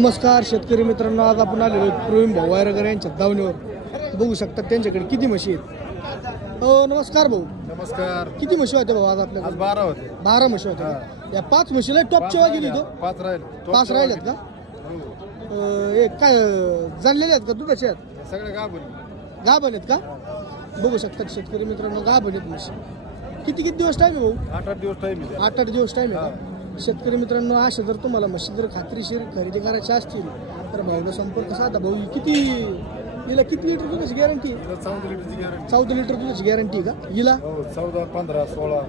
नमस्कार शेतकरी मित्रांनो, आज आपण आलेलो प्रवीण भाऊ वायरगर यांच्या दावणीवर बघू शकता त्यांच्याकडे किती म्हशी आहेत. हो नमस्कार भाऊ. नमस्कार. किती म्हशी होते भाऊ आज आपल्याकडे? आज 12 होते. 12 म्हशी होते. या 5 म्हशीला टॉपच्या वागिली तो 5 राहील. 5 राहिल्यात का? एक काय जाणलेले आहेत का दुधाचे आहेत? सगळे गाभण गाभण आहेत का? बघू शकता शेतकरी मित्रांनो, गाभण आहेत म्हशी. किती दिवस टाइम आहे भाऊ? 8 दिवस टाइम आहे. 8 दिवस टाइम आहे का? शेतकरी मित्रांनो, अशा जर तुम्हाला म्हशी जर खात्रीशीर खरेदी करायच्या असतील तर भाऊला संपर्क साधा. भाऊ हिला किती लिटर दुधाची गॅरंटी? 14 लिटरची गॅरंटी. 14 लिटर दुधाची गॅरंटी का हिला? हो 14 15 16.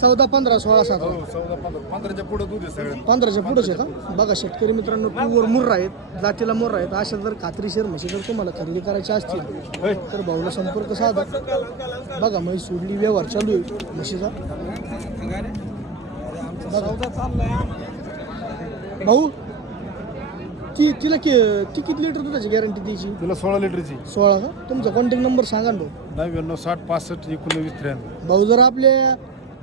14 15 16 7. हो 14 15 15च्या पुढे दूध आहे सगळं. 15च्या पुढेच आहे का? बघा शेतकरी मित्रांनो, प्युअर मुर्रा आहेत, जातीला मुर्रा आहेत. अशा जर खात्रीशीर म्हशी जर तुम्हाला खरेदी करायच्या असतील तर भाऊला संपर्क साधा. बघा म्हैस सोडली, व्यवहार चालू आहे म्हशीचा. भाऊ ती किती लिटर दुधाची गॅरंटी द्यायची? तुला 16 लिटरची. 16 का? तुमचा कॉन्टॅक्ट नंबर सांगा ना भाऊ. 99 60 65 19 93. भाऊ जर आपल्या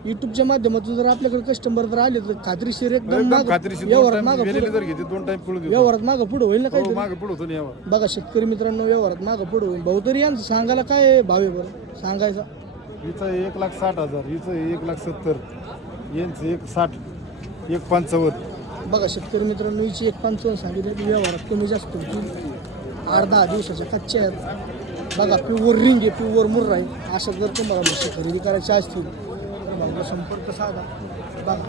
युट्यूबच्या माध्यमातून जर आपल्याकडे कस्टमर जर आले तर खात्रीशीर एकदम खात्रीशीर व्यवहारात मागं वेलेली जर घेते 2 टाइम पुढे देतो. व्यवहारात मागं पुढे होईल ना हो काही? मागे पुढे होतो नाही यावर. बघा शेतकरी मित्रांनो, व्यवहारात मागं पुढे होईल. भाऊ तरी यांचं सांगायला काय भाव आहे बरं सांगायचा? हिचं 1,60,000, हिचं 1,70,000, यांचं 1,60,000, 1,55,000. बघा शेतकरी मित्रांनो, हिची 1,55,000 सांगितली. व्यवहारात कमी जास्त होतील. 8-10 दिवसाच्या कच्च्या आहेत. बघा प्युअर रिंग आहे, प्युअर मुर्रा आहे. अशा जर तुम्हाला म्हशी खरेदी करायच्या असतील तर भाऊला संपर्क साधा. बघा